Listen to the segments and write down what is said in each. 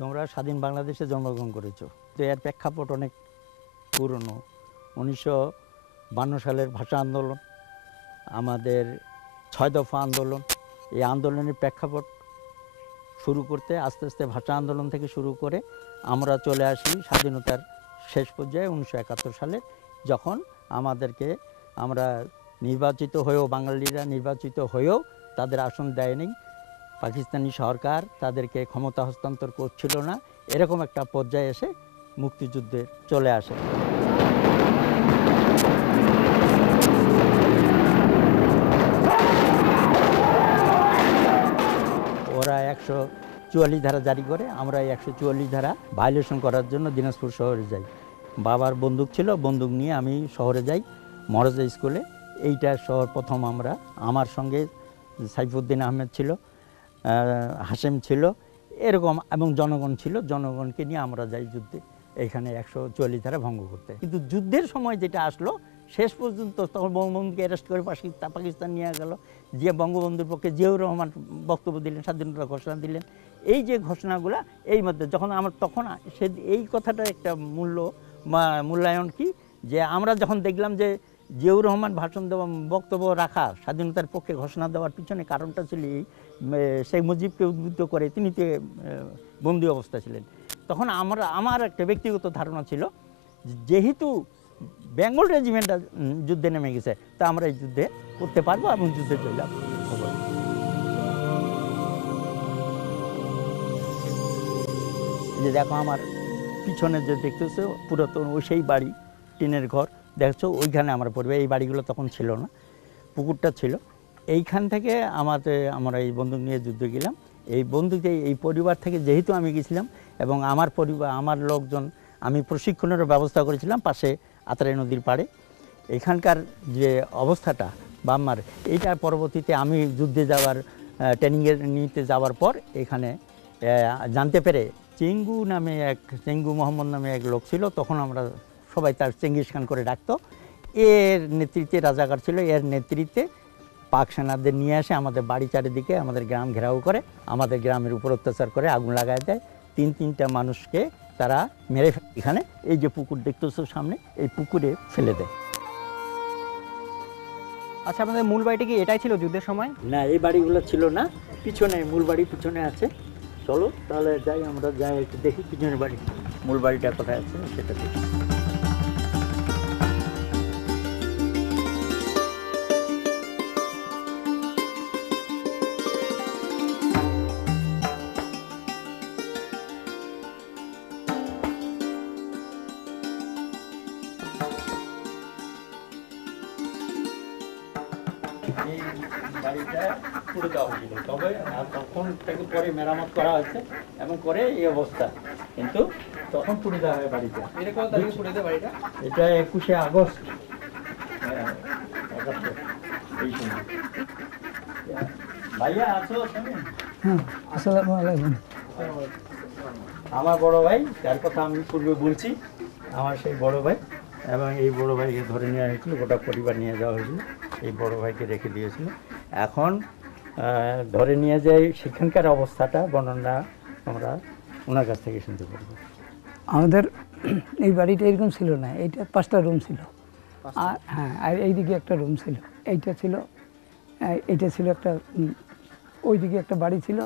তোমরা স্বাধীন বাংলাদেশে জন্মগ্রহণ করেছো, তো এর প্রেক্ষাপট অনেক পুরনো। 1952 সালের ভাষা আন্দোলন, আমাদের 6 দফা আন্দোলন, এই আন্দোলনের প্রেক্ষাপট শুরু করতে আস্তে আস্তে ভাষা আন্দোলন থেকে শুরু করে আমরা চলে আসি স্বাধীনতার শেষ পর্যায়ে 1971 সালে, যখন আমরা নির্বাচিত হয়েও, বাঙালিরা নির্বাচিত হয়েও তাদের আসন দেয়নি, পাকিস্তানি সরকার তাদেরকে ক্ষমতা হস্তান্তর করছিল না, এরকম একটা পর্যায়ে এসে মুক্তিযুদ্ধে চলে আসে। ওরা 144 ধারা জারি করে, আমরা 144 ধারা ভায়োলেশন করার জন্য দিনাজপুর শহরে যাই। বাবার বন্দুক ছিল, বন্দুক নিয়ে আমি শহরে যাই, মহারাজা স্কুলে। এইটা শহর প্রথম আমার সঙ্গে সাইফুদ্দিন আহমেদ ছিল, হাশেম ছিল, এরকম, এবং জনগণ ছিল। জনগণকে নিয়ে আমরা যাই যুদ্ধে, এখানে 144 ধারা ভঙ্গ করতে। কিন্তু যুদ্ধের সময় যেটা আসলো, শেষ পর্যন্ত তখন বঙ্গবন্ধুকে অ্যারেস্ট করে পাকিস্তান নিয়ে গেল, যে বঙ্গবন্ধুর পক্ষে জিয়াউর রহমান বক্তব্য দিলেন, স্বাধীনতা ঘোষণা দিলেন। এই যে ঘোষণাগুলো, এই মধ্যে তখন এই কথাটার একটা মূল্যায়ন কি, যে আমরা যখন দেখলাম যে জিয়াউর রহমান ভাষণ দেওয়া, বক্তব্য রাখা, স্বাধীনতার পক্ষে ঘোষণা দেওয়ার পিছনে কারণটা ছিল এই, শেখ মুজিবকে উদ্বুদ্ধ করে তিনি তো বন্দী অবস্থা ছিলেন। তখন আমার একটা ব্যক্তিগত ধারণা ছিল, যেহেতু বেঙ্গল রেজিমেন্টটা যুদ্ধে নেমে গেছে, তা আমরা এই যুদ্ধে করতে পারবো, এবং যুদ্ধে চললাম। যে দেখো আমার পিছনে যে দেখতেছো পুরাতন ওই সেই বাড়ি, টিনের ঘর দেখছো, ওইখানে আমরা পড়বে। এই বাড়িগুলো তখন ছিল না, পুকুরটা ছিল। এইখান থেকে আমরা এই বন্দুক নিয়ে যুদ্ধে গেলাম। এই বন্দুকে এই পরিবার থেকে যেহেতু আমি গেছিলাম, এবং আমার পরিবার, আমার লোকজন, আমি প্রশিক্ষণের ব্যবস্থা করেছিলাম পাশে আত্রাই নদীর পাড়ে। এখানকার যে অবস্থাটা বাম্মার, এইটা পরবর্তীতে আমি যুদ্ধে যাওয়ার, ট্রেনিংয়ে নিতে যাওয়ার পর এখানে জানতে পেরে, চেঙ্গু মোহাম্মদ নামে এক লোক ছিল, তখন আমরা সবাই তার চেঙ্গিস খান করে ডাকতো। এর নেতৃত্বে রাজাকার ছিল, এর নেতৃত্বে পাক সেনাদের নিয়ে আসে আমাদের বাড়ি চারিদিকে, আমাদের গ্রাম ঘেরাও করে, আমাদের গ্রামের উপর অত্যাচার করে, আগুন লাগায় দেয়। 3-3টা মানুষকে তারা মেরে এখানে এই যে পুকুর দেখতেছো সামনে, এই পুকুরে ফেলে দেয়। আচ্ছা, আপনাদের মূল বাড়িটা কি এটাই ছিল যুদ্ধের সময়? না, এই বাড়িগুলো ছিল না, পিছনে মূল বাড়ি পিছনে আছে। চলো তাহলে যাই, আমরা যাই একটু দেখি পিছনের বাড়ি, মূল বাড়িটা কোথায় আছে সেটা দেখি। এই বাড়িটা পুড়ে দেওয়া হয়েছিল, তবে তখন থেকে পরে মেরামত করা হয়েছে এবং করে এই অবস্থা, কিন্তু তখন পুড়ে দেওয়া হয় বাড়িটা। এটা 21শে আগস্ট, এই সময়। ভাইয়া আছো তুমি? আসসালামু আলাইকুম। আমার বড় ভাই, যার কথা আমি পূর্বে বলছি, আমার সেই বড় ভাই, এবং এই বড় ভাইকে ধরে নেওয়া হয়েছিল, গোটা পরিবার নিয়ে যাওয়া হয়েছিল, এই বড় ভাইকে রেখে দিয়েছিল। এখন ধরে নিয়ে যাই, সেখানকার অবস্থাটা বর্ণনা আমরা ওনার কাছ থেকে শুনতে পারবো। আমাদের এই বাড়িটা এরকম ছিল না, এইটা 5টা রুম ছিল। আর হ্যাঁ, আর এইদিকে একটা রুম ছিল, এইটা ছিল একটা, ওইদিকে একটা বাড়ি ছিল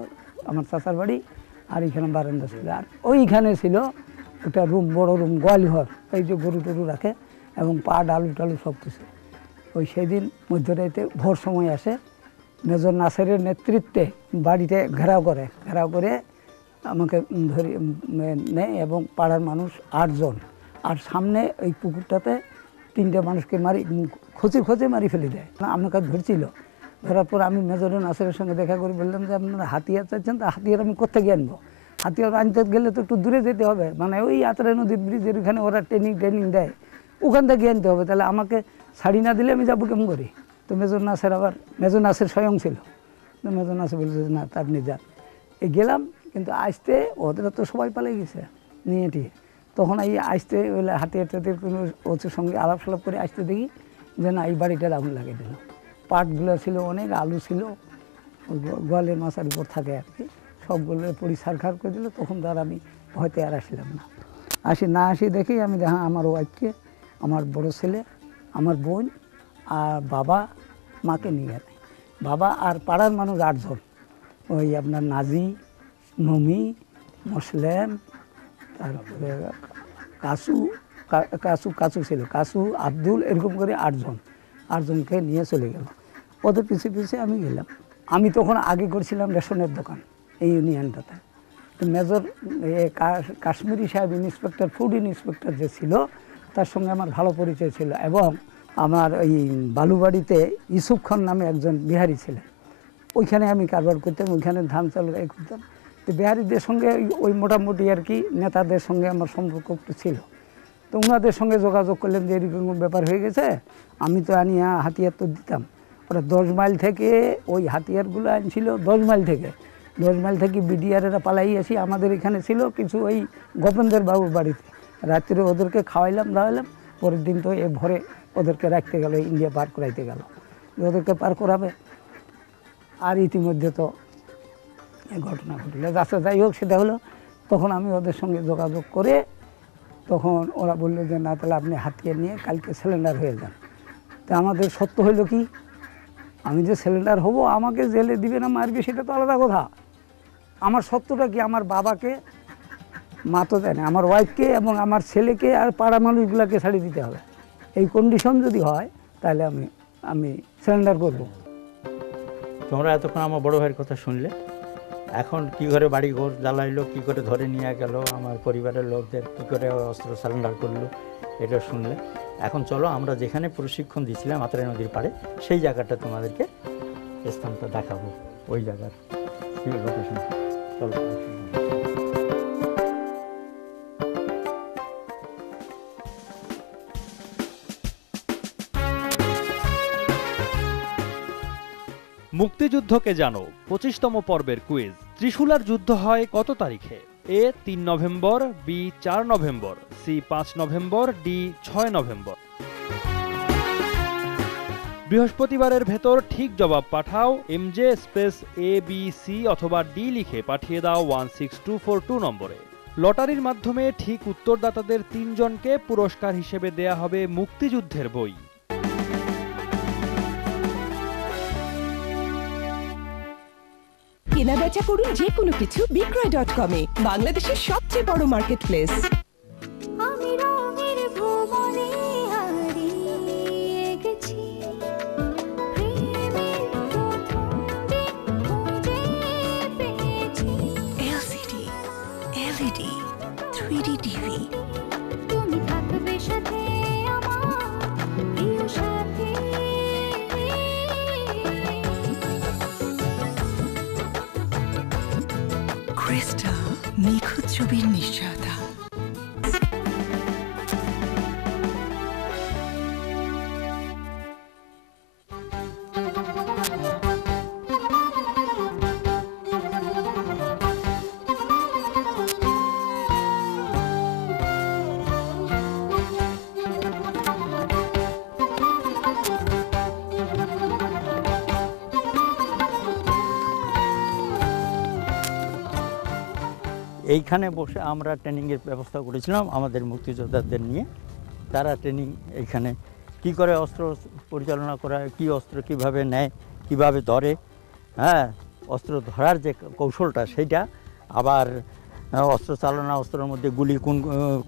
আমার চাচার বাড়ি, আর এখানে বারান্দা ছিল, আর ওইখানে ছিল একটা রুম, বড় রুম, গোয়ালঘর, এই যে গরু টরু রাখে, এবং পাট আলু টালু সব কিছু। ওই সেদিন মধ্যরাতে ভোর সময় আসে, মেজর নাসেরের নেতৃত্বে বাড়িতে ঘেরাও করে আমাকে ধরে নেয়, এবং পাড়ার মানুষ 8 জন, আর সামনে এই পুকুরটাতে 3টে মানুষকে খোঁচে মারি ফেলে দেয়। আমাকে ধরছিল, ধরার পর আমি মেজর নাসেরের সঙ্গে দেখা করে বললাম যে আপনারা হাতিয়ার চাইছেন, তা হাতিয়ার আমি কোত্থেকে আনবো? হাতিয়ার আনতে গেলে তো একটু দূরে যেতে হবে, মানে ওই আত্রা নদীর ব্রিজের ওখানে ওরা ট্রেনিং দেয়, ওখান থেকে আনতে হবে। তাহলে আমাকে শাড়ি না দিলে আমি যাবো কেমন করে? তো মেজর নাসের আবার মেজর নাসের স্বয়ং ছিল, তো মেজর নাসে বলছে যে না তা আপনি যান। এই গেলাম, কিন্তু আসতে ওদের তো সবাই পালিয়ে গেছে নিয়ে টিয়ে। তখন এই আসতে ওই হাতিয়ার টাতিয়ার কোনো ওদের সঙ্গে আলাপ সালাপ করে আসতে দেখি যে না এই বাড়িটার আগুন লাগিয়ে দিল। পাটগুলো ছিল অনেক, আলু ছিল, ওই গোয়ালের মাছার উপর থাকে আর কি, সবগুলো পরি সারখার করে দিল। তখন তো আর আমি ভয়তে আর আসলাম না। আসি দেখি আমি হ্যাঁ আমার ওয়াইফকে, আমার বড় ছেলে, আমার বোন আর বাবা মাকে নিয়ে গেলে। বাবা আর পাড়ার মানুষ 8 জন, ওই আপনার নাজি, নমি, মুসলেম, তারপরে কাসু ছিল, কাসু, আব্দুল, এরকম করে 8 জন, 8 জনকে নিয়ে চলে গেল। ওদের পিছিয়ে আমি গেলাম। আমি তখন আগে করছিলাম রেশনের দোকান এই ইউনিয়নটাতে। তো মেজর কাশ্মীরি সাহেব ইন্সপেক্টর, ফুড ইন্সপেক্টর যে ছিল, তার সঙ্গে আমার ভালো পরিচয় ছিল। এবং আমার ওই বালুবাড়িতে ইউসুফ খান নামে একজন বিহারি ছিলেন, ওইখানে আমি কারবার করতাম, ওইখানে ধান চাল করতাম। তো বিহারিদের সঙ্গে ওই মোটামুটি আর কি নেতাদের সঙ্গে আমার সম্পর্ক একটু ছিল। তো ওনাদের সঙ্গে যোগাযোগ করলাম যে এরকম ব্যাপার হয়ে গেছে, আমি তো আনিয়া হাতিয়ার তো দিতাম। ওরা 10 মাইল থেকে ওই হাতিয়ারগুলো আনছিল, 10 মাইল থেকে, 10 মাইল থেকে বিডিআরেরা পালাই আসি। আমাদের এখানে ছিল কিছু ওই গোপেন্দ্র বাবুর বাড়িতে, রাত্রে ওদেরকে খাওয়াইলাম দাওয়াইলাম। পরের দিন তো এ ভরে ওদেরকে রাখতে গেল, ইন্ডিয়া পার করাইতে গেল, ওদেরকে পার করাবে। আর ইতিমধ্যে তো এই ঘটনা ঘটলো। আচ্ছা যাই হোক, সেটা হলো তখন আমি ওদের সঙ্গে যোগাযোগ করে তখন ওরা বললো যে না তাহলে আপনি হাতিয়ার নিয়ে কালকে সিলিন্ডার হয়ে যান। তা আমাদের সত্য হইলো কি, আমি যে সিলিন্ডার হব, আমাকে জেলে দিবে না মারবে সেটা তো আলাদা কথা। আমার সত্যটা কি, আমার বাবাকে মা তো দেয় না, আমার ওয়াইফকে এবং আমার ছেলেকে আর পাড়া মানুষগুলোকে ছাড়িয়ে দিতে হবে। এই কন্ডিশন যদি হয় তাহলে আমি সিলিন্ডার করব। তোমরা এতক্ষণ আমার বড় ভাইয়ের কথা শুনলে, এখন কি করে বাড়ি ঘর জ্বালাইলো, কি করে ধরে নিয়ে গেল, আমার পরিবারের লোকদের কী করে অস্ত্র সারেন্ডার করলো, এটা শুনলে। এখন চলো আমরা যেখানে প্রশিক্ষণ দিয়েছিলাম আত্রা নদীর পাড়ে, সেই জায়গাটা তোমাদেরকে স্থানটা দেখাবো, ওই জায়গার লোকেশন। চলো। মুক্তিযুদ্ধকে জানো 25তম পর্বের কুইজ। ত্রিশুলার যুদ্ধ হয় কত তারিখে? এ 3 নভেম্বর, বি 4 নভেম্বর, সি 5 নভেম্বর, ডি 6 নভেম্বর। বৃহস্পতিবারের ভেতর ঠিক জবাব পাঠাও। MJ space A B C অথবা ডি লিখে পাঠিয়ে দাও 16242 নম্বরে। লটারির মাধ্যমে ঠিক উত্তরদাতাদের 3 জনকে পুরস্কার হিসেবে দেয়া হবে মুক্তিযুদ্ধের বই। কেনাবেচা করুন যে কোনো কিছু বিক্রয়.com-এ, বাংলাদেশের সবচেয়ে বড় মার্কেট প্লেস। আমি রঙের ভুবনে হারিয়ে গেছি, প্রেমের প্রথম দিন খুঁজে পেয়েছি। LCD, LED, 3D TV. তুমি থাকবে সাথে আমার প্রিয় সাথী। ক্রিস্টাল, নিখুঁত ছবির নিশ্চয়তা। এইখানে বসে আমরা ট্রেনিংয়ের ব্যবস্থা করেছিলাম আমাদের মুক্তিযোদ্ধাদের নিয়ে। তারা ট্রেনিং এইখানে কি করে অস্ত্র পরিচালনা করা, কি অস্ত্র কিভাবে নেয়, কিভাবে ধরে, হ্যাঁ, অস্ত্র ধরার যে কৌশলটা সেইটা, আবার অস্ত্র চালনা, অস্ত্রের মধ্যে গুলি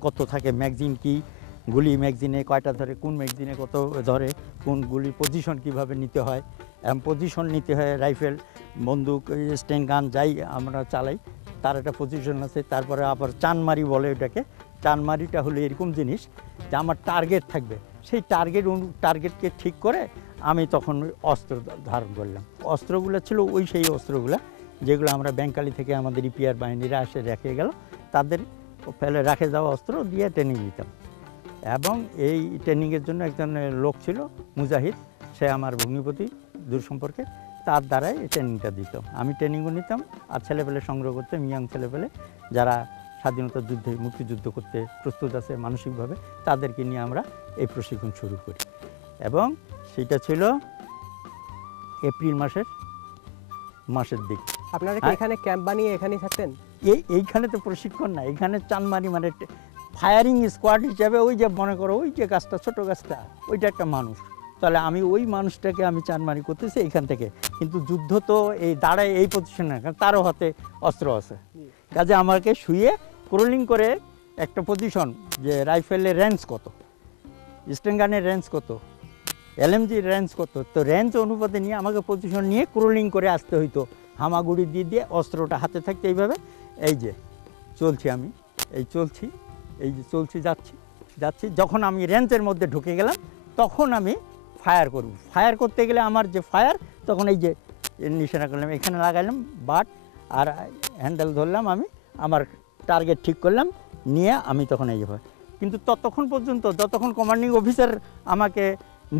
কত থাকে, ম্যাগজিন কি, গুলি ম্যাগজিনে কয়টা ধরে, কোন ম্যাগজিনে কত ধরে, কোন গুলি পজিশন কিভাবে নিতে হয়, পজিশন নিতে হয়। রাইফেল, বন্দুক, স্টেন গান যাই আমরা চালাই, তার একটা পজিশন আছে। তারপরে আবার চানমারি বলে ওটাকে। চানমারিটা হলো এরকম জিনিস যে আমার টার্গেট থাকবে, সেই টার্গেটকে ঠিক করে আমি তখন অস্ত্র ধারণ করলাম। অস্ত্রগুলো ছিল সেই অস্ত্রগুলো, যেগুলো আমরা ব্যাংকালি থেকে আমাদের ইপিআর বাহিনীরা এসে রেখে গেল, তাদের ফেলে রাখে যাওয়া অস্ত্র দিয়ে ট্রেনিং দিতাম। এবং এই ট্রেনিংয়ের জন্য একজন লোক ছিল মুজাহিদ, সে আমার ভগ্নিপতি দূর সম্পর্কে, তার দ্বারাই এই ট্রেনিংটা দিত। আমি ট্রেনিংও নিতাম, আর ছেলেপেলে সংগ্রহ করতাম, ইয়াং ছেলেপেলে যারা স্বাধীনতা যুদ্ধে মুক্তিযুদ্ধ করতে প্রস্তুত আছে মানসিকভাবে, তাদেরকে নিয়ে আমরা এই প্রশিক্ষণ শুরু করি। এবং সেটা ছিল এপ্রিল মাসের দিক। আপনারা কি এখানে ক্যাম্প বানিয়ে এখানেই থাকতেন? এইখানে তো প্রশিক্ষণ না, এখানে চানমারি মানে ফায়ারিং স্কোয়াড হিসাবে, ওই যে মনে করো ওই যে গাছটা, ছোট গাছটা, ওইটা একটা মানুষ, তাহলে আমি ওই মানুষটাকে আমি চানমারি করতেছি এইখান থেকে। কিন্তু যুদ্ধ তো এই দাঁড়ায় এই পজিশনে, কারণ তারও হাতে অস্ত্র আছে, কাজে আমাকে শুয়ে ক্রোলিং করে একটা পজিশন, যে রাইফেলের রেঞ্জ কত, স্টেনগানের রেঞ্জ কত, এলএমজির রেঞ্জ কত, তো রেঞ্জ অনুপাতে নিয়ে আমাকে পজিশন নিয়ে ক্রোলিং করে আসতে হইতো, হামাগুড়ি দিয়ে দিয়ে অস্ত্রটা হাতে থাকতে এইভাবে। এই যে চলছি আমি, এই যে চলছি, যাচ্ছি, যখন আমি রেঞ্জের মধ্যে ঢুকে গেলাম তখন আমি ফায়ার করব। ফায়ার করতে গেলে আমার যে ফায়ার, তখন এই যে নিশানা করলাম, এখানে লাগাইলাম বাট, আর হ্যান্ডেল ধরলাম, আমি আমার টার্গেট ঠিক করলাম, নিয়ে আমি তখন এই যে, কিন্তু ততক্ষণ পর্যন্ত যতক্ষণ কমান্ডিং অফিসার আমাকে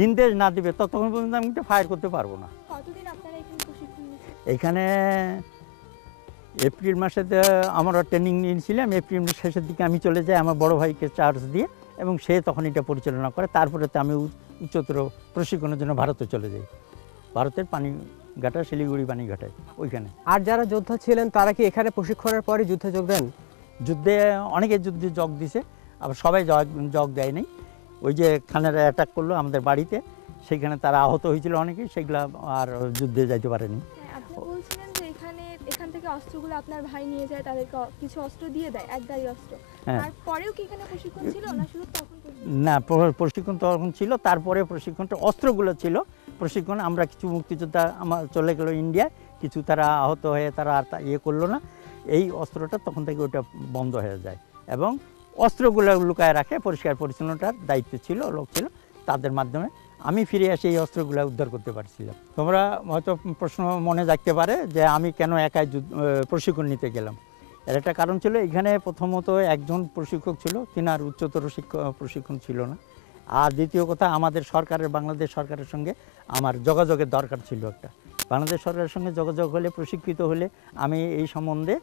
নির্দেশ না দিবে ততক্ষণ পর্যন্ত আমি ফায়ার করতে পারবো না। কতদিন আপনারা এখানে প্রশিক্ষণ নিয়েছেন? এখানে এপ্রিল মাসেতে আমরা ট্রেনিং নিয়েছিলাম, এপ্রিল মাসের শেষের দিকে আমি চলে যাই আমার বড় ভাইকে চার্জ দিয়ে, এবং সে তখন এটা পরিচালনা করে। তারপরে তো আমি উচ্চতর প্রশিক্ষণের জন্য ভারতে চলে যাই, ভারতের পানিঘাটা, শিলিগুড়ি পানিঘাটায় ওইখানে। আর যারা যোদ্ধা ছিলেন তারা কি এখানে প্রশিক্ষণের পরে যুদ্ধে যোগ দেন? যুদ্ধে অনেকে যুদ্ধে যোগ দিছে, আবার সবাই যোগ দেয় নাই। ওই যে খানেরা অ্যাটাক করলো আমাদের বাড়িতে, সেখানে তারা আহত হয়েছিল অনেকেই, সেগুলো আর যুদ্ধে যাইতে পারেনি। হ্যাঁ, আপনি বলছিলেন যে এখান থেকে অস্ত্রগুলো আপনার ভাই নিয়ে যায়, তাদেরকে কিছু অস্ত্র দিয়ে দেয়, একদারি অস্ত্র। হ্যাঁ। তারপরেও কি এখানে প্রশিক্ষণ ছিল না শুধু তখন পর্যন্ত? না, প্রশিক্ষণ তখন ছিল, তারপরে প্রশিক্ষণটা অস্ত্রগুলো ছিল প্রশিক্ষণ। আমরা কিছু মুক্তিযোদ্ধা আমার চলে গেল ইন্ডিয়া, কিছু তারা আহত হয়ে তারা আর ইয়ে করলো না, এই অস্ত্রটা তখন থেকে ওটা বন্ধ হয়ে যায়, এবং অস্ত্রগুলো লুকায় রাখে, পরিষ্কার পরিচ্ছন্নতার দায়িত্ব ছিল, লোক ছিল, তাদের মাধ্যমে আমি ফিরে এসে এই অস্ত্রগুলো উদ্ধার করতে পারছিলাম। তোমরা হয়তো প্রশ্ন মনে জাগতে পারে যে আমি কেন একাই প্রশিক্ষণ নিতে গেলাম। এর একটা কারণ ছিল, এখানে প্রথমত একজন প্রশিক্ষক ছিল, তিনার উচ্চতর প্রশিক্ষণ ছিল না। আর দ্বিতীয় কথা, আমাদের সরকারের, বাংলাদেশ সরকারের সঙ্গে আমার যোগাযোগের দরকার ছিল একটা। বাংলাদেশ সরকারের সঙ্গে যোগাযোগ হলে, প্রশিক্ষিত হলে, আমি এই সম্বন্ধে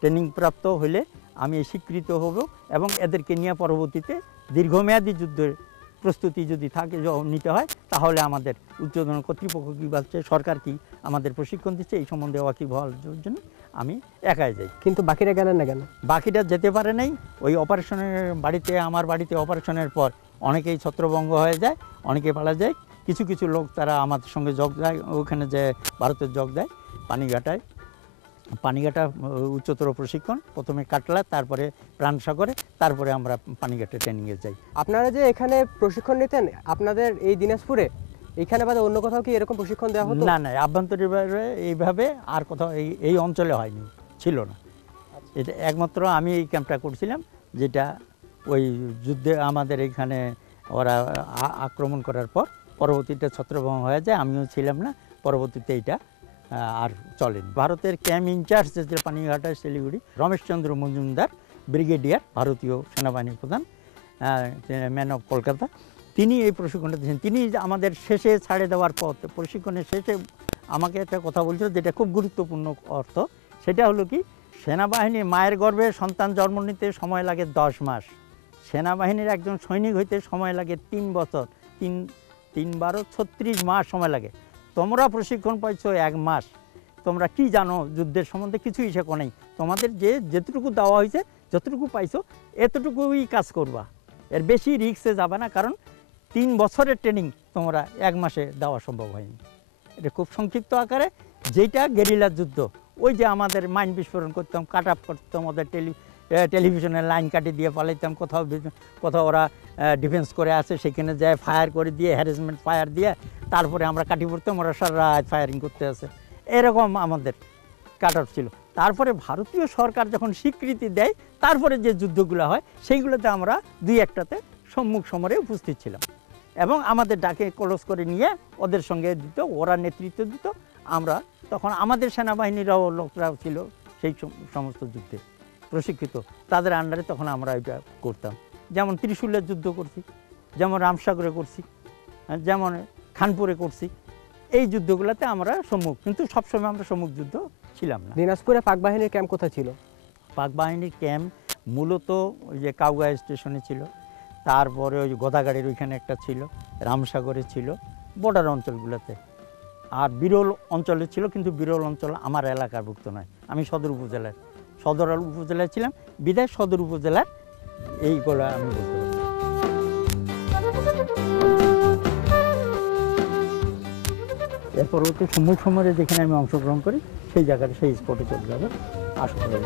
ট্রেনিং প্রাপ্ত হলে আমি স্বীকৃত হব, এবং এদেরকে নিয়ে পরবর্তীতে দীর্ঘমেয়াদী যুদ্ধের প্রস্তুতি যদি থাকে নিতে হয়, তাহলে আমাদের উচ্চতন কর্তৃপক্ষ কী বলছে, সরকার কি আমাদের প্রশিক্ষণ দিচ্ছে, এই সম্বন্ধে ওয়াকিব হওয়ার জন্য আমি একাই যাই। কিন্তু বাকিরা গেলেন না কেন? বাকিটা যেতে পারে নাই, ওই অপারেশনের বাড়িতে, আমার বাড়িতে অপারেশনের পর অনেকেই ছত্রভঙ্গ হয়ে যায়, অনেকে পালা যায়, কিছু কিছু লোক তারা আমাদের সঙ্গে যোগ দেয়, ওখানে যে ভারতের যোগ দেয় পানিঘাটা উচ্চতর প্রশিক্ষণ, প্রথমে কাটলা, তারপরে প্রাণসাগরে, তারপরে আমরা পানিঘাটে ট্রেনিংয়ে যাই। আপনারা যে এখানে প্রশিক্ষণ নিতেন আপনাদের এই দিনাজপুরে, এখানে বাদে অন্য কোথাও কি এরকম প্রশিক্ষণ দেওয়া হতো? না, আভ্যন্তরীণভাবে এইভাবে আর কোথাও এই অঞ্চলে হয়নি, ছিল না। এটা একমাত্র আমি এই ক্যাম্পটা করছিলাম, যেটা ওই যুদ্ধে আমাদের এইখানে ওরা আক্রমণ করার পর পরবর্তীতে ছত্রভঙ্গ হয়ে যায়, আমিও ছিলাম না, পরবর্তীতে এইটা আর চলেনি। ভারতের ক্যাম্প ইনচার্জ যে পানিঘাটা শিলিগুড়ি, রমেশচন্দ্র মজুমদার, ব্রিগেডিয়ার, ভারতীয় সেনাবাহিনীর প্রধান, ম্যান অফ কলকাতা, তিনি এই প্রশিক্ষণটা দিয়েছেন। তিনি আমাদের শেষে ছাড়ে দেওয়ার পর, প্রশিক্ষণের শেষে আমাকে একটা কথা বলছিল, যেটা খুব গুরুত্বপূর্ণ অর্থ, সেটা হলো কি, সেনাবাহিনী মায়ের গর্ভে সন্তান জন্ম নিতে সময় লাগে 10 মাস, সেনাবাহিনীর একজন সৈনিক হইতে সময় লাগে 3 বছর, 3-12-36 মাস সময় লাগে। তোমরা প্রশিক্ষণ পাইছো 1 মাস, তোমরা কি জানো যুদ্ধের সম্বন্ধে? কিছুই শেখো নেই। তোমাদের যেটুকু দেওয়া হয়েছে, যতটুকু পাইছো, এতটুকুই কাজ করবা, এর বেশি রিস্কে যাবে না, কারণ 3 বছরের ট্রেনিং তোমরা 1 মাসে দেওয়া সম্ভব হয়নি। এটা খুব সংক্ষিপ্ত আকারে, যেটা গেরিলা যুদ্ধ, ওই যে আমাদের মাইন বিস্ফোরণ করতাম, কাট আপ করতাম, আমাদের টেলিভিশনের লাইন কাটি দিয়ে পালাইতাম, কোথাও ওরা ডিফেন্স করে আছে, সেখানে যায় ফায়ার করে দিয়ে, হ্যারাসমেন্ট ফায়ার দিয়ে, তারপরে আমরা কাটি পড়তাম, ওরা সারা রাত ফায়ারিং করতে আছে, এরকম আমাদের কাট আপ ছিল। তারপরে ভারতীয় সরকার যখন স্বীকৃতি দেয়, তারপরে যে যুদ্ধগুলো হয়, সেইগুলোতে আমরা 2-1টাতে সম্মুখ সমরে উপস্থিত ছিলাম, এবং আমাদের ডাকে ক্লোজ করে নিয়ে ওদের সঙ্গে দিত, ওরা নেতৃত্ব দিত, আমরা তখন আমাদের সেনাবাহিনীরাও লোকরাও ছিল সেই সমস্ত যুদ্ধে প্রশিক্ষিত, তাদের আন্ডারে তখন আমরা এটা করতাম। যেমন ত্রিশূলের যুদ্ধ করছি, যেমন রামসাগরে করছি, যেমন খানপুরে করছি। এই যুদ্ধগুলোতে আমরা সম্মুখ, কিন্তু সবসময় আমরা সম্মুখ যুদ্ধ ছিলাম না। দিনাজপুরে পাক বাহিনীর ক্যাম্প কোথায় ছিল? পাক বাহিনীর ক্যাম্প মূলত ওই যে কাউগাঁও স্টেশনে ছিল, তারপরে ওই গোদাগাড়ির ওইখানে একটা ছিল, রামসাগরে ছিল, বর্ডার অঞ্চলগুলোতে। আর বিরল অঞ্চলে ছিল, কিন্তু বিরল অঞ্চল আমার এলাকারভুক্ত নয়। আমি সদর উপজেলায় ছিলাম, বিদায় সদর উপজেলার এইগুলো আমি বলতে পারি। এর পরবর্তী সম্মুখ সমরে যেখানে আমি অংশগ্রহণ করি সেই জায়গাটা, সেই স্পটে চলে যাবে আসলে।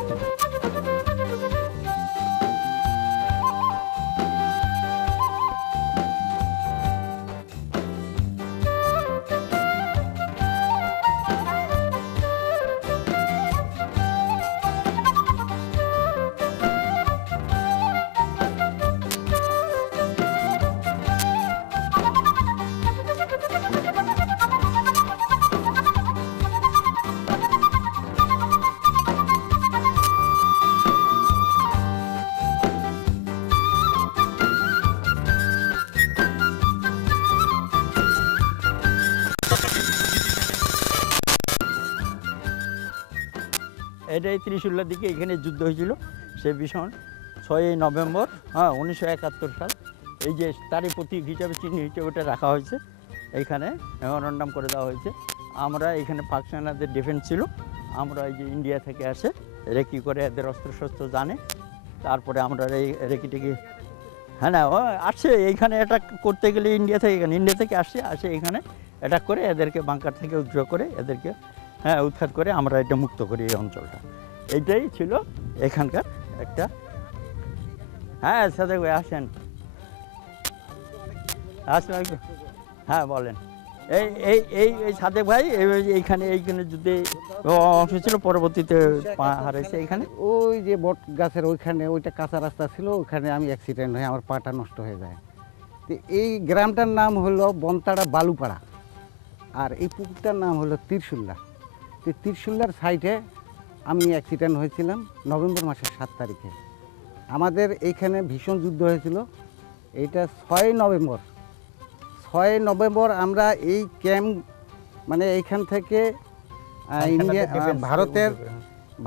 এটাই ত্রিশূলের দিকে এখানে যুদ্ধ হয়েছিল, সে ভীষণ 6ই নভেম্বর 1971 সাল। এই যে তারই প্রতীক হিসাবে, চিহ্ন হিসাবে ওটা রাখা হয়েছে, এইখানে মেমোরান্ডাম করে দেওয়া হয়েছে। আমরা এখানে পাক সেনাদের ডিফেন্স ছিল, আমরা এই যে ইন্ডিয়া থেকে আসে রেকি করে এদের অস্ত্রশস্ত্র জানে, তারপরে আমরা এই রেকিটিকে হ্যাঁ না আসছে এইখানে অ্যাটাক করতে গেলে ইন্ডিয়া থেকে আসে এখানে অ্যাটাক করে এদেরকে বাংকার থেকে উদ্ধার করে এদেরকে উৎখাত করে আমরা এটা মুক্ত করি এই অঞ্চলটা। এইটাই ছিল এখানকার একটা। হ্যাঁ সাদেক ভাই আসেন, আসসালামু হ্যাঁ বলেন। এই এই এই এই সাদেক ভাই এইখানে যুদ্ধে অংশ ছিল, পরবর্তীতে পা হারাইছে এখানে। ওই যে বট গাছের ওইখানে, ওইটা কাঁচা রাস্তা ছিল, ওইখানে আমি অ্যাক্সিডেন্ট হয়ে আমার পাটা নষ্ট হয়ে যায়। তো এই গ্রামটার নাম হলো বনতাড়া বালুপাড়া, আর এই পুকুরটার নাম হলো ত্রিশুল্লা। তো ত্রিশুল্লার সাইডে আমি অ্যাক্সিডেন্ট হয়েছিলাম নভেম্বর মাসের 7 তারিখে। আমাদের এইখানে ভীষণ যুদ্ধ হয়েছিল। এইটা 6 নভেম্বর আমরা এই ক্যাম্প, মানে এইখান থেকে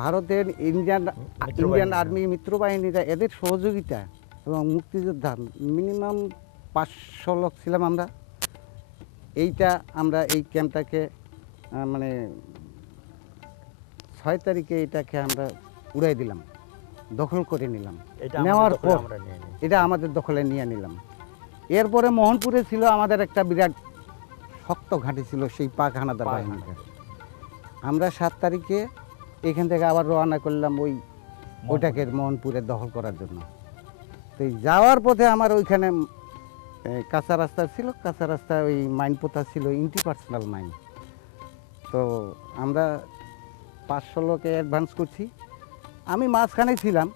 ভারতের ইন্ডিয়ান আর্মি মিত্রবাহিনীরা, এদের সহযোগিতা এবং মুক্তিযোদ্ধা মিনিমাম 500 লোক ছিলাম আমরা। আমরা এই ক্যাম্পটাকে মানে 6 তারিখে এটাকে আমরা উড়াই দিলাম, দখল করে নিলাম। নেওয়ার পর এটা আমাদের দখলে নিয়ে নিলাম। এরপরে মোহনপুরে ছিল আমাদের একটা বিরাট শক্ত ঘাঁটি ছিল, সেই পাক হানাদার বাহিনীতে। আমরা 7 তারিখে এখান থেকে আবার রওনা করলাম ওইটাকে মোহনপুরে দখল করার জন্য। তো যাওয়ার পথে আমার ওইখানে কাঁচা রাস্তা ছিল, কাঁচা রাস্তায় ওই মাইন পোতা ছিল, ইন্টিপার্সোনাল মাইন। তো আমরা 500 লোকে অ্যাডভান্স করছি, আমি মাঝখানে ছিলাম।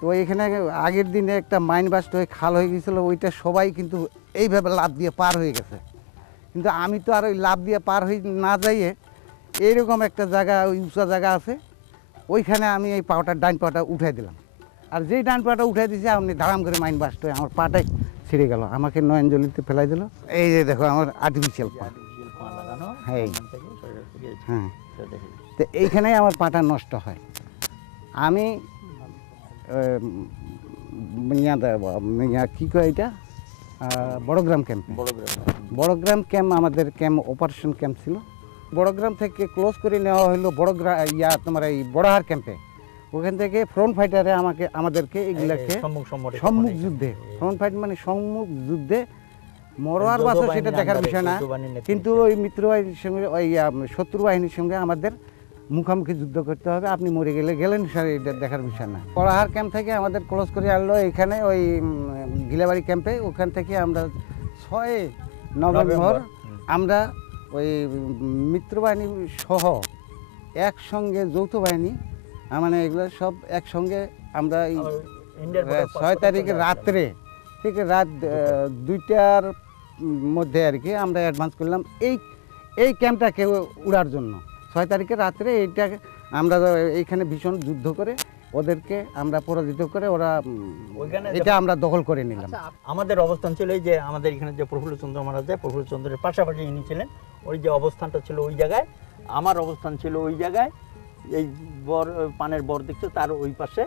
তো এখানে আগের দিনে একটা মাইন বাস্ট হয়ে খাল হয়ে গেছিলো, ওইটা সবাই কিন্তু এইভাবে লাফ দিয়ে পার হয়ে গেছে। কিন্তু আমি তো আর ওই লাফ দিয়ে পার হয়ে না যাইয়ে এইরকম একটা জায়গা, ওই উঁচা জায়গা আছে, ওইখানে আমি এই ডাইন পাটা উঠাই দিলাম। আর যেই ডাইন পাটা উঠাই দিয়েছে, আপনি ধারাম করে মাইন বাস্ট হয়ে আমার পাটাই ছিঁড়ে গেল, আমাকে নয়নজলিতে ফেলাই দিল। এই যে দেখো আমার আর্টিফিশিয়াল পা। হ্যাঁ হ্যাঁ, তো এইখানেই আমার পাটা নষ্ট হয়। আমি কী কয় এটা, বড়গ্রাম বড়গ্রাম ক্যাম্প আমাদের অপারেশন ক্যাম্প ছিল। বড়গ্রাম থেকে ক্লোজ করে নেওয়া হলো তোমার এই বড়হার ক্যাম্পে। ওখান থেকে ফ্রন্ট ফাইটারে আমাদেরকে এগুলাকে সম্মুখ যুদ্ধে, ফ্রন্ট ফাইট মানে সম্মুখ যুদ্ধে মরোয়ার বাসা সেটা দেখার বিষয় না, কিন্তু ওই মিত্রবাহিনীর সঙ্গে, ওই শত্রু বাহিনীর সঙ্গে আমাদের মুখোমুখি যুদ্ধ করতে হবে। আপনি মরে গেলেন স্যার, এটা দেখার বিষয় না। পড়াহার ক্যাম্প থেকে আমাদের ক্লোজ করে আনলো এখানে ওই ঘিলাবাড়ি ক্যাম্পে। ওখান থেকে আমরা 6 নভেম্বর আমরা ওই মিত্রবাহিনী সহ একসঙ্গে, যৌথ বাহিনী, মানে এগুলো সব একসঙ্গে আমরা 6 তারিখে রাত্রে থেকে রাত 2টার মধ্যে আর কি আমরা অ্যাডভান্স করলাম। এই ক্যাম্পটাকে উড়ার জন্য। 6 তারিখে রাত্রে এইটা আমরা এইখানে ভীষণ যুদ্ধ করে ওদেরকে আমরা পরাজিত করে ওরা ওইখানে এটা আমরা দখল করে নিলাম। আমাদের অবস্থান ছিল এই যে আমাদের এখানে যে প্রফুল্লচন্দ্র মহারাজ যায়, প্রফুল্লচন্দ্রের পাশাপাশি ইনি ছিলেন, ওই যে অবস্থানটা ছিল ওই জায়গায়, আমার অবস্থান ছিল ওই জায়গায়, এই পানের বর দেখছো তার ওই পাশে,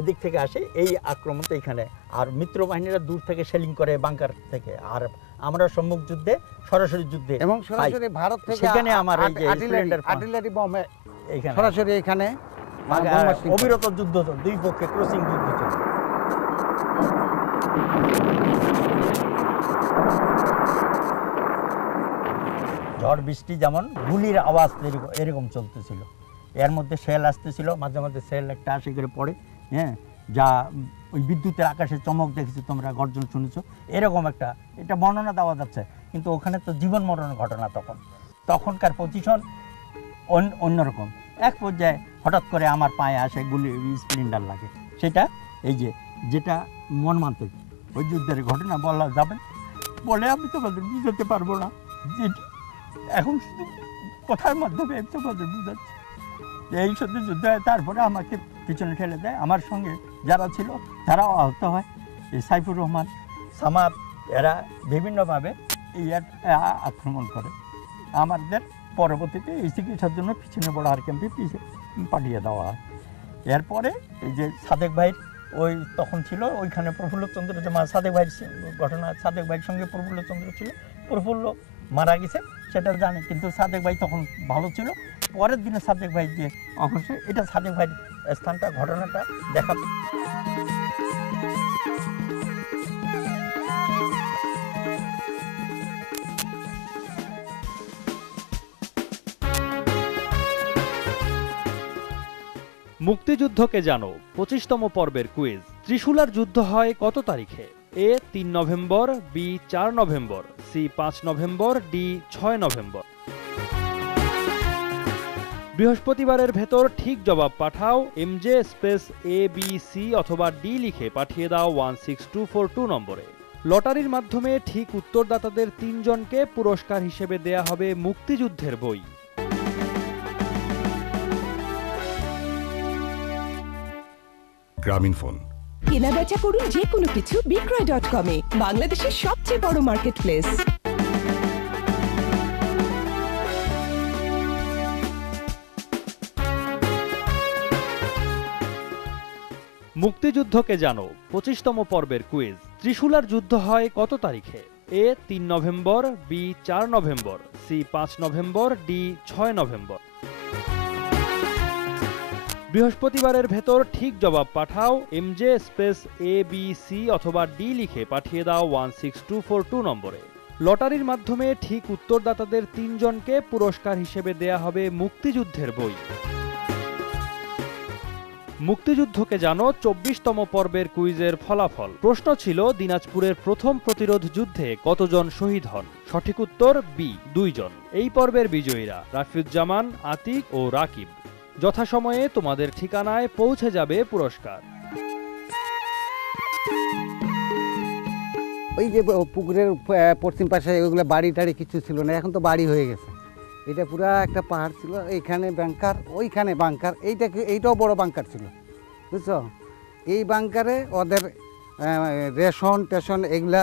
এদিক থেকে আসে এই আক্রমণটা এইখানে। আর মিত্র বাহিনীরা দূর থেকে সেলিং করে বাংকার থেকে, আর আমরা সম্মুখ যুদ্ধে সরাসরি যুদ্ধে এবং সরাসরি ভারত থেকে সেখানে আমার এই যে আর্টিলারি বম এইখানে সরাসরি এখানে অবিরত যুদ্ধ তো, দুই পক্ষে ক্রসিং যুদ্ধ ছিল। ঝড় বৃষ্টি যেমন গুলির আওয়াজ এরকম চলতেছিল, এর মধ্যে সেল আসতেছিল, মাঝে মাঝে সেল একটা আসে করে পড়ে, হ্যাঁ, যা ওই বিদ্যুতের আকাশে চমক দেখেছো তোমরা, গর্জন শুনেছো, এরকম একটা, এটা বর্ণনা দেওয়া যাচ্ছে, কিন্তু ওখানে তো জীবন মরণের ঘটনা। তখনকার পজিশন অন্যরকম। এক পর্যায়ে হঠাৎ করে আমার পায়ে আসে গুলি স্প্লিন্ডার লাগে, সেটা এই যেটা মর্মান্তিক ওই যুদ্ধের ঘটনা বলা যাবে বলে আমি তোমাদের বুঝাতে পারবো না, যেটি এখন শুধু কথার মাধ্যমে তোমাদের বুঝাচ্ছি। এই সত্যি যুদ্ধ হয়, তারপরে আমাকে পিছনে ঠেলে দেয়, আমার সঙ্গে যারা ছিল তারাও আহত হয়, এই সাইফুর রহমান, সামাদ, এরা বিভিন্নভাবে এই আক্রমণ করে। আমাদের পরবর্তীতে এই চিকিৎসার জন্য পিছনে বড় আর ক্যাম্পে পাঠিয়ে দেওয়া হয়। এরপরে এই যে সাদেক ভাইয়ের ওই তখন ছিল ওইখানে প্রফুল্লচন্দ্র, যে সাদেক ভাইয়ের ঘটনা, সাদেক ভাইয়ের সঙ্গে প্রফুল্লচন্দ্র ছিল, প্রফুল্ল মারা গেছে সেটা জানি, কিন্তু সাদেক ভাই তখন ভালো ছিল। পরের দিনে সাদেক ভাই যে অবশ্যই এটা সাদেক ভাইয়ের স্থানটা, ঘটনাটা দেখা। মুক্তিযুদ্ধকে জানো 25তম পর্বের কুইজ। ত্রিশূলার যুদ্ধ হয় কত তারিখে? এ 3 নভেম্বর, বি 4 নভেম্বর, সি 5 নভেম্বর, ডি 6 নভেম্বর। বৃহস্পতিবারের ভেতর ঠিক জবাব পাঠাও, এমজে স্পেস ABC অথবা ডি লিখে পাঠিয়ে দাও 16242 নম্বরে। লটারির মাধ্যমে ঠিক উত্তরদাতাদের 3 জনকে পুরস্কার হিসেবে দেয়া হবে মুক্তিযুদ্ধের বই। গ্রামীণফোন। কেনাবেচা করুন যে কোনো কিছু বিক্রয়.com-এ, বাংলাদেশের সবচেয়ে বড় মার্কেট প্লেস। মুক্তিযুদ্ধকে জানো 25তম পর্বের কুইজ। ত্রিশূলার যুদ্ধ হয় কত তারিখে? এ 3 নভেম্বর, বি 4 নভেম্বর, সি 5 নভেম্বর, ডি 6 নভেম্বর। বৃহস্পতিবারের ভেতর ঠিক জবাব পাঠাও, এমজে স্পেস ABC অথবা ডি লিখে পাঠিয়ে দাও 16242 নম্বরে। লটারির মাধ্যমে ঠিক উত্তরদাতাদের 3 জনকে পুরস্কার হিসেবে দেয়া হবে মুক্তিযুদ্ধের বই। মুক্তিযুদ্ধকে জানো 24তম পর্বের কুইজের ফলাফল। প্রশ্ন ছিল দিনাজপুরের প্রথম প্রতিরোধ যুদ্ধে কতজন শহীদ হন? সঠিক উত্তর বি 2 জন। এই পর্বের বিজয়ীরা রাফিউজ্জামান, আতিক ও রাকিব। যথাসময়ে তোমাদের ঠিকানায় পৌঁছে যাবে পুরস্কার। ওই যে পুকুরের পশ্চিম পাশে ওইগুলো বাড়ি টাড়ি কিছু ছিল না, এখন তো বাড়ি হয়ে গেছে। এটা পুরো একটা পাহাড় ছিল, এইখানে বাংকার, ওইখানে বাংকার, এইটাও বড় বাংকার ছিল, বুঝছো? এই বাংকারে ওদের রেশন টেশন এগুলা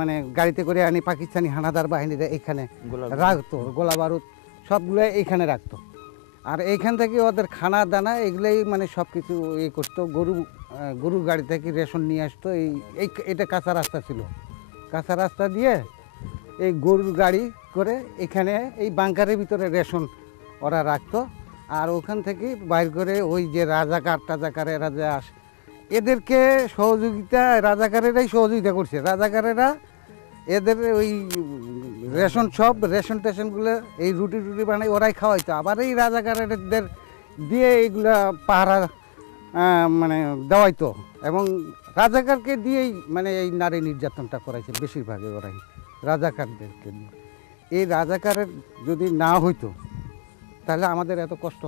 মানে গাড়িতে করে আনি পাকিস্তানি হানাদার বাহিনীরা এখানে রাখতো, গোলা বারুদ সবগুলো এইখানে রাখতো। আর এইখান থেকে ওদের খানা দানা এগুলোই মানে সব কিছু এই করতো। গরুর গাড়ি থেকে রেশন নিয়ে আসতো। এটা কাঁচা রাস্তা ছিল, কাঁচা রাস্তা দিয়ে এই গরুর গাড়ি করে এখানে এই বাংকারের ভিতরে রেশন ওরা রাখতো। আর ওখান থেকে বাইর করে ওই যে টাজাকারেরা যে আসে, এদেরকে সহযোগিতা রাজাকারেরাই সহযোগিতা করছে। রাজাকারেরা এদের ওই রেশন টেশনগুলো এই রুটি বানাই ওরাই খাওয়াইতো। আবার এই রাজাকারেদের দিয়ে এইগুলা পাহারা মানে দেওয়াইতো, এবং রাজাকারকে দিয়েই মানে এই নারী নির্যাতনটা করাইছে বেশিরভাগই ওরাই রাজাকারদেরকে নিয়ে। এই রাজাকারের যদি না হইতো তাহলে আমাদের এত কষ্ট,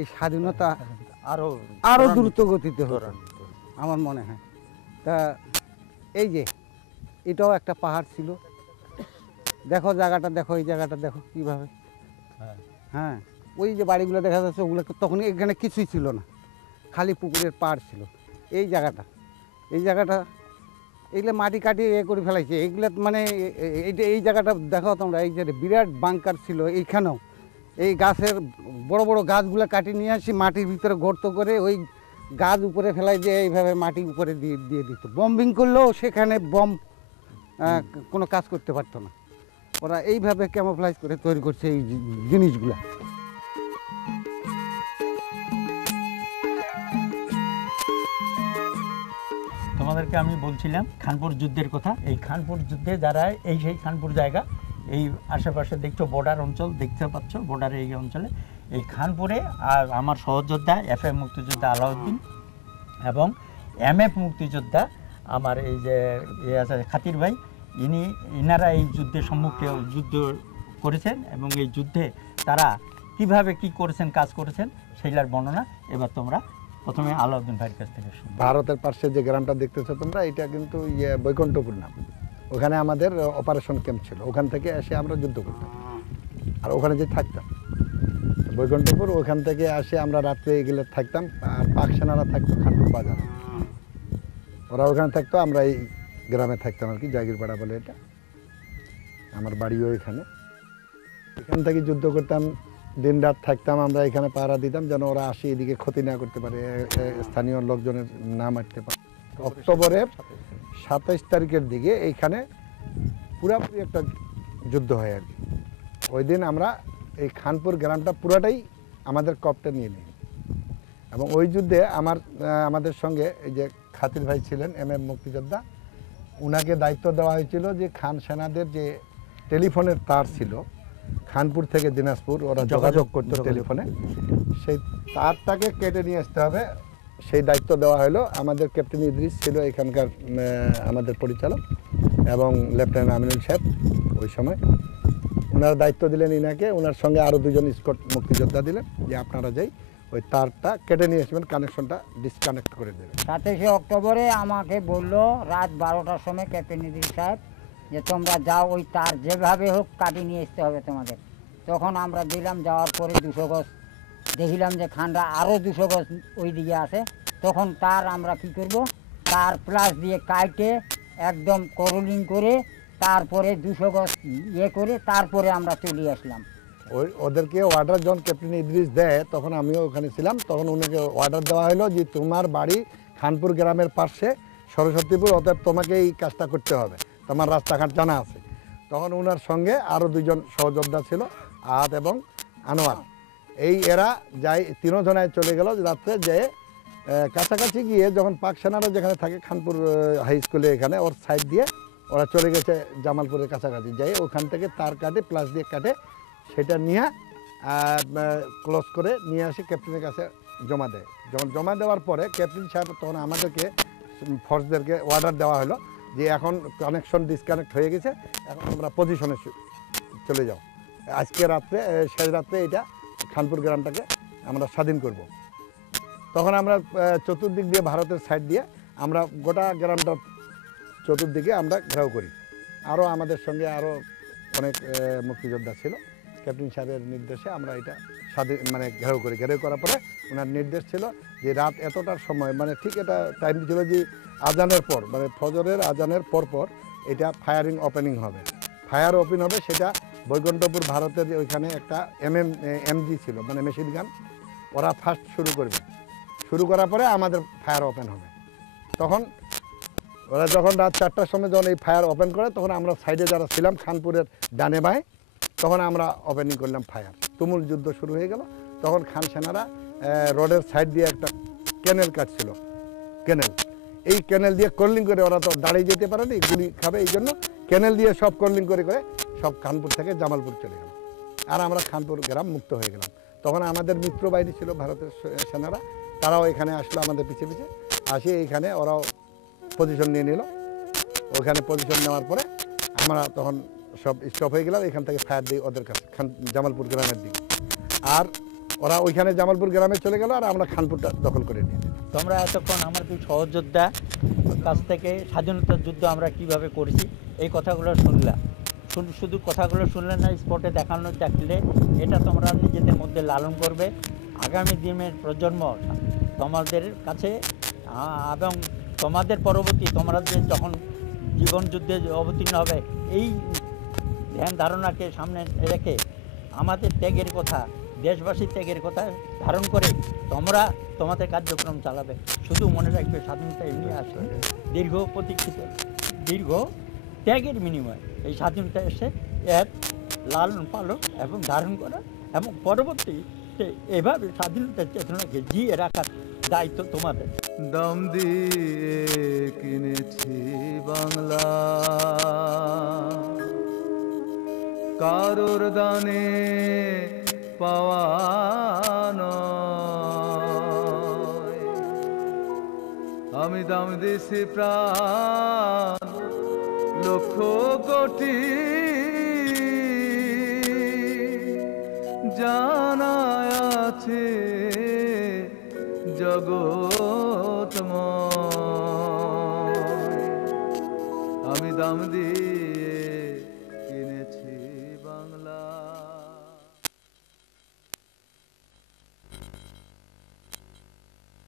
এই স্বাধীনতা আরও দ্রুত গতিতে হতো আমার মনে হয়। তা এই যে এটাও একটা পাহাড় ছিল, দেখো জায়গাটা, দেখো এই জায়গাটা দেখো কীভাবে। হ্যাঁ, ওই যে বাড়িগুলো দেখা যাচ্ছে ওগুলো তখন এখানে কিছুই ছিল না, খালি পুকুরের পাড় ছিল। এই জায়গাটা এইগুলো মাটি কাটি করে ফেলাইছে এইগুলো, মানে এইটা এই জায়গাটা দেখো তোমরা, এই যে বিরাট বাংকার ছিল এইখানেও। এই গাছের বড় বড় গাছগুলো কাটি নিয়ে আসি, মাটির ভিতরে গর্ত করে ওই গাছ উপরে ফেলাই দিয়ে এইভাবে মাটি উপরে দিয়ে দিত। বম্বিং করলেও সেখানে কোনো কাজ করতে পারতো না। ওরা এইভাবে ক্যামোফ্লাইজ করে তৈরি করছে এই জিনিসগুলা। তোমাদেরকে আমি বলছিলাম খানপুর যুদ্ধের কথা। এই খানপুর যুদ্ধে যারা সেই খানপুর জায়গা, এই আশেপাশে দেখছো বর্ডার অঞ্চল দেখতে পাচ্ছ, বর্ডারের এই অঞ্চলে এই খানপুরে আর আমার সহযোদ্ধা এফএম মুক্তিযোদ্ধা আলাউদ্দিন এবং এমএফ মুক্তিযোদ্ধা আমার এই যে আছে খাতির ভাই, ইনারা এই যুদ্ধের সম্মুখে যুদ্ধ করেছেন এবং এই যুদ্ধে তারা কিভাবে কি করেছেন, কাজ করেছেন, সেইটার বর্ণনা এবার তোমরা প্রথমে আলাউদ্দিন ভাইয়ের কাছ থেকে শুনো। ভারতের পাশে যে গ্রামটা দেখতেছো তোমরা, এটা কিন্তু বৈকুণ্ঠপুর নাম। ওখানে আমাদের অপারেশন ক্যাম্প ছিল, ওখান থেকে এসে আমরা যুদ্ধ করতাম আর ওখানে যে থাকতাম বৈকুণ্ঠপুর। ওখান থেকে আসে আমরা রাত্রে এগুলো থাকতাম, আর পাক সেনারা থাকতো খানপুর বাজারে, ওরা ওখানে থাকতো, আমরা এই গ্রামে থাকতাম আর কি, জাগিরপাড়া বলে এটা। আমার বাড়িও এখানে। এখান থেকে যুদ্ধ করতাম, দিন রাত থাকতাম আমরা এখানে, পাহারা দিতাম যেন ওরা আসে এদিকে ক্ষতি না করতে পারে, স্থানীয় লোকজনের না মারতে পারে। অক্টোবরের 27 তারিখের দিকে এইখানে পুরাপুরি একটা যুদ্ধ হয় আর কি। ওই দিন আমরা এই খানপুর গ্রামটা পুরাটাই আমাদের কপ্টে নিয়ে নিই। এবং ওই যুদ্ধে আমাদের সঙ্গে এই যে খাতির ভাই ছিলেন এমএম মুক্তিযোদ্ধা, ওনাকে দায়িত্ব দেওয়া হয়েছিল যে খান সেনাদের যে টেলিফোনের তার ছিল খানপুর থেকে দিনাজপুর, ওরা যোগাযোগ করতো টেলিফোনে, সেই তারটাকে কেটে নিয়ে আসতে হবে, সেই দায়িত্ব দেওয়া হলো। আমাদের ক্যাপ্টেন ইদ্রিস ছিল এখানকার আমাদের পরিচালক, এবং লেফটেন্যান্ট আমিনুল সাহেব ওই সময়। ওনারা দায়িত্ব দিলেন ইনাকে, ওনার সঙ্গে আরও 2 জন স্কট মুক্তিযোদ্ধা দিলেন যে আপনারা যাই ওই তারটা কেটে নিয়ে আসবেন, কানেকশনটা ডিসকানেক্ট করে দেবেন। 27শে অক্টোবরে আমাকে বললো রাত 12টার সময় ক্যাপ্টেন ইদ্রিস সাহেব যে তোমরা যাও, ওই তার যেভাবে হোক কাটিয়ে নিয়ে আসতে হবে তোমাদের। তখন আমরা দিলাম, যাওয়ার পরে 200 গজ দেখিলাম যে খানরা আরও 200 গজ ওই দিকে আছে। তখন তার আমরা কি করব, তার প্লাস দিয়ে কাটে একদম করলিং করে তারপরে 200 গজ করে তারপরে আমরা চলে আসলাম। ওদেরকে অর্ডার যখন ক্যাপ্টেন ইদ্রিস দেয়, তখন আমিও ওখানে ছিলাম, তখন ওনাকে অর্ডার দেওয়া হলো যে তোমার বাড়ি খানপুর গ্রামের পাশে সরস্বতীপুর, অতএব তোমাকে এই কাজটা করতে হবে, তোমার রাস্তাঘাট জানা আছে। তখন ওনার সঙ্গে আরও 2 জন সহযোদ্ধা ছিল, আহাত এবং আনোয়ার। এরা যাই 3 জনায় চলে গেল রাত্রে, যেয়ে কাছাকাছি গিয়ে যখন পাক সেনারা যেখানে থাকে খানপুর হাই স্কুলে এখানে ওর সাইড দিয়ে ওরা চলে গেছে জামালপুরের কাছাকাছি, যাই ওখান থেকে তার কাটে প্লাস দিয়ে কাটে সেটা নিয়ে ক্লোজ করে নিয়ে আসি ক্যাপ্টেনের কাছে জমা দেয়। যখন জমা দেওয়ার পরে ক্যাপ্টেন সাহেব তখন আমাদেরকে ফোর্সদেরকে অর্ডার দেওয়া হলো যে এখন কানেকশন ডিসকানেক্ট হয়ে গেছে, এখন আমরা পজিশনে চলে যাও, আজকে রাত্রে শেষ রাত্রে এটা খানপুর গ্রামটাকে আমরা স্বাধীন করব। তখন আমরা চতুর্দিক দিয়ে ভারতের সাইড দিয়ে আমরা গোটা গ্রামটা চতুর্দিকে আমরা ঘেরাও করি। আরও আমাদের সঙ্গে আরও অনেক মুক্তিযোদ্ধা ছিল, ক্যাপ্টেন সাহেবের নির্দেশে আমরা এটা স্বাধীন মানে ঘেরাও করি। ঘেরাও করার পরে ওনার নির্দেশ ছিল যে রাত এতটার সময়, মানে ঠিক এটা টাইম ছিল যে আজানের পর, মানে ফজরের আজানের পর এটা ফায়ারিং ওপেনিং হবে। ফায়ার ওপেন হবে সেটা বৈকুণ্ঠপুর ভারতের ওইখানে একটা এমজি ছিল, মানে মেশিন গান, ওরা ফার্স্ট শুরু করবে। শুরু করার পরে আমাদের ফায়ার ওপেন হবে। তখন ওরা যখন রাত 4টার সময় যখন এই ফায়ার ওপেন করে, তখন আমরা সাইডে যারা ছিলাম খানপুরের ডানে বাঁয়ে, তখন আমরা ওপেনিং করলাম ফায়ার। তুমুল যুদ্ধ শুরু হয়ে গেল। তখন খান সেনারা রোডের সাইড দিয়ে একটা ক্যানেল কাটছিল, ক্যানেল, এই ক্যানেল দিয়ে কর্লিং করে, ওরা তো দাঁড়িয়ে যেতে পারেনি, গুলি খাবে, এই জন্য ক্যানেল দিয়ে সব কর্লিং করে সব খানপুর থেকে জামালপুর চলে গেল, আর আমরা খানপুর গ্রাম মুক্ত হয়ে গেলাম। তখন আমাদের মিত্র বাহিনী ছিল ভারতের সেনারা, তারাও এখানে আসলো আমাদের পিছিয়ে পিছিয়ে আসে, এইখানে ওরাও পজিশন নিয়ে নিল। ওইখানে পজিশন নেওয়ার পরে আমরা তখন সব স্টপ হয়ে গেলাম, এখান থেকে ফায়ার দিই ওদের কাছে জামালপুর গ্রামের দিকে, আর ওরা ওইখানে জামালপুর গ্রামে চলে গেল, আর আমরা খানপুরটা দখল করে নিয়ে নিলাম। তোমরা এতক্ষণ আমার দুই সহযোদ্ধা কাছ থেকে স্বাধীনতার যুদ্ধ আমরা কিভাবে করেছি এই কথাগুলো শুনলা। শুধু কথাগুলো শুনলে না, স্পটে দেখানো থাকলে এটা তোমরা নিজেদের মধ্যে লালন করবে। আগামী দিনের প্রজন্ম তোমাদের কাছে এবং তোমাদের পরবর্তী তোমরা যে যখন জীবন যুদ্ধে অবতীর্ণ হবে, এই ধ্যান ধারণাকে সামনে রেখে আমাদের ত্যাগের কথা, দেশবাসীর ত্যাগের কথা ধারণ করে তোমরা তোমাদের কার্যক্রম চালাবে। শুধু মনে রাখবে স্বাধীনতা এমনি আসে, দীর্ঘ প্রতীক্ষিত, দীর্ঘ ত্যাগের বিনিময়ে এই স্বাধীনতা এসে এর লালন পালন এবং ধারণ করা এবং পরবর্তীতে এভাবে স্বাধীনতার চেতনাকে জিয়ে রাখার দায়িত্ব তোমাদের। দাম দিয়ে কিনেছি বাংলা, কারোর দানে পাওয়া নয়। আমি দাম দিছি প্রাণ লক্ষ কোটি, জানা আছে জগৎময়। আমি দাম দিয়ে